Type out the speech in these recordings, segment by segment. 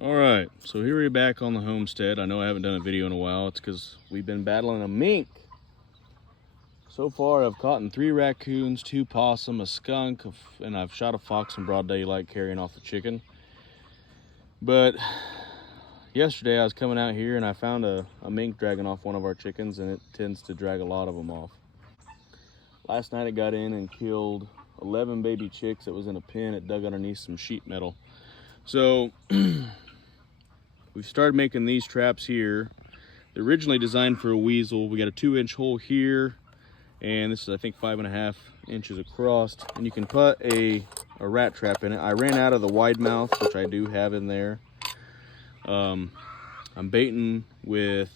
All right, so here we're back on the homestead. I know I haven't done a video in a while. It's because we've been battling a mink. So far, I've caught 3 raccoons, 2 possum, a skunk, and I've shot a fox in broad daylight carrying off a chicken. But yesterday I was coming out here and I found a mink dragging off one of our chickens, and it tends to drag a lot of them off. Last night it got in and killed 11 baby chicks that was in a pen. It dug underneath some sheet metal. So we've started making these traps here. They're originally designed for a weasel. We got a 2-inch hole here, and this is, I think, 5.5 inches across. And you can put a rat trap in it. I ran out of the wide mouth, which I do have in there. I'm baiting with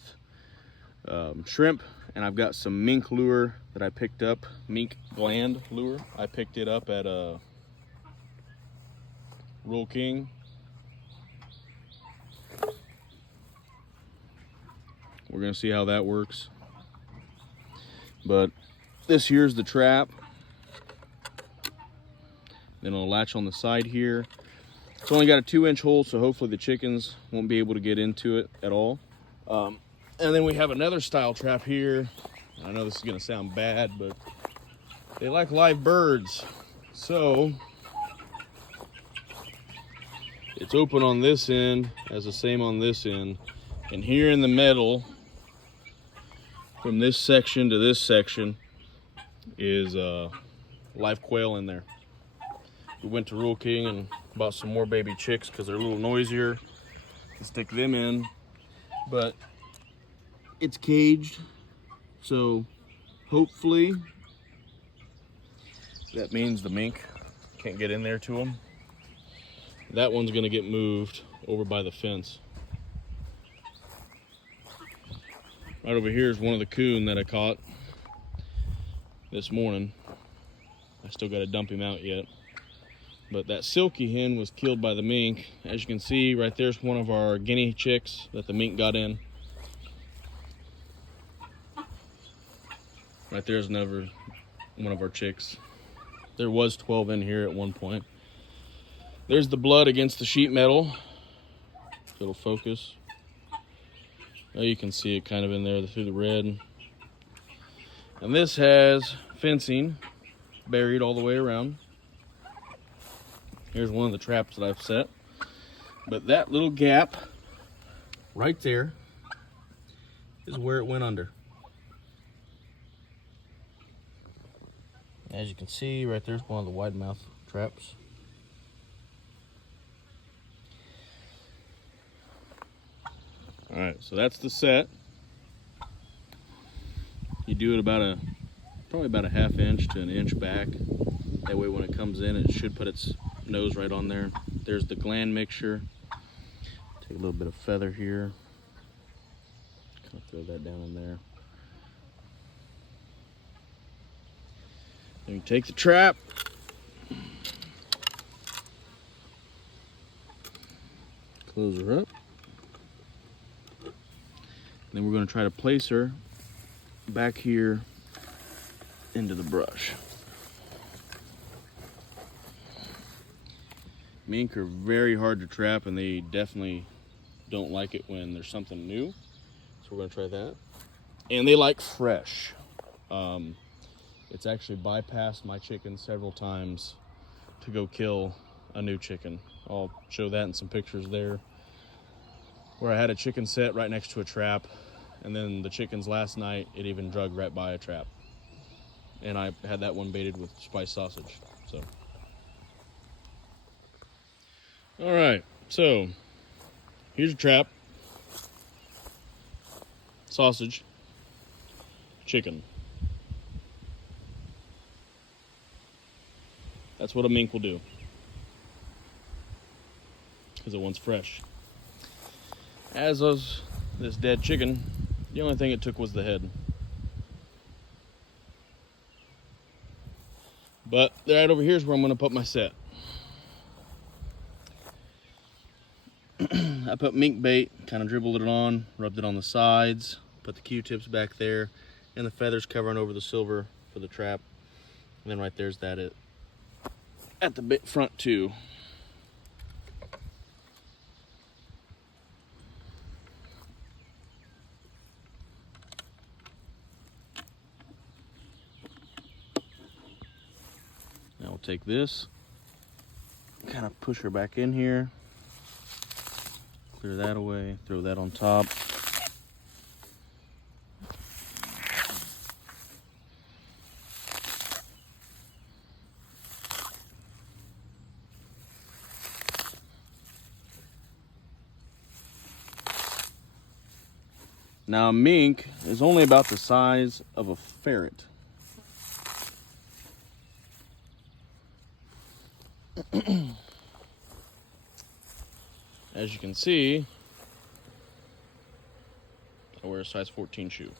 shrimp, and I've got some mink lure that I picked up, mink gland lure. I picked it up at Rural King. We're gonna see how that works. But this here's the trap. Then it'll latch on the side here. It's only got a 2-inch hole, so hopefully the chickens won't be able to get into it at all. And then we have another style trap here. I know this is gonna sound bad, but they like live birds. So it's open on this end as the same on this end. And here in the middle, from this section to this section, is live quail in there. We went to Rural King and bought some more baby chicks because they're a little noisier to stick them in. But it's caged, so hopefully that means the mink can't get in there to them. That one's gonna get moved over by the fence. Right over here is one of the coon that I caught this morning. I still got to dump him out yet. But that silky hen was killed by the mink. As you can see, right there's one of our guinea chicks that the mink got in. Right there's another one of our chicks. There was 12 in here at one point. There's the blood against the sheet metal. It'll focus. Oh, you can see it kind of in there through the red. And this has fencing buried all the way around. Here's one of the traps that I've set. But that little gap right there is where it went under. As you can see, right there's one of the wide mouth traps. All right, so that's the set. You do it probably about a 1/2 inch to 1 inch back. That way when it comes in, it should put its nose right on there. There's the gland mixture. Take a little bit of feather here. Kind of throw that down in there. Then you take the trap. Close her up. Then we're going to try to place her back here into the brush. Mink are very hard to trap, and they definitely don't like it when there's something new. So we're going to try that. And they like fresh. It's actually bypassed my chicken several times to go kill a new chicken. I'll show that in some pictures there, where I had a chicken set right next to a trap, and then the chickens last night, it even drug right by a trap. And I had that one baited with spiced sausage, so. All right, so here's a trap, sausage, chicken. That's what a mink will do, because it wants fresh. As was this dead chicken, the only thing it took was the head. But right over here is where I'm going to put my set. I put mink bait, kind of dribbled it on, rubbed it on the sides, put the Q-tips back there, and the feathers covering over the silver for the trap. And then right there's that at the front too. take this, kind of push her back in here, clear that away, throw that on top. Now, a mink is only about the size of a ferret. As you can see, I wear a size 14 shoe.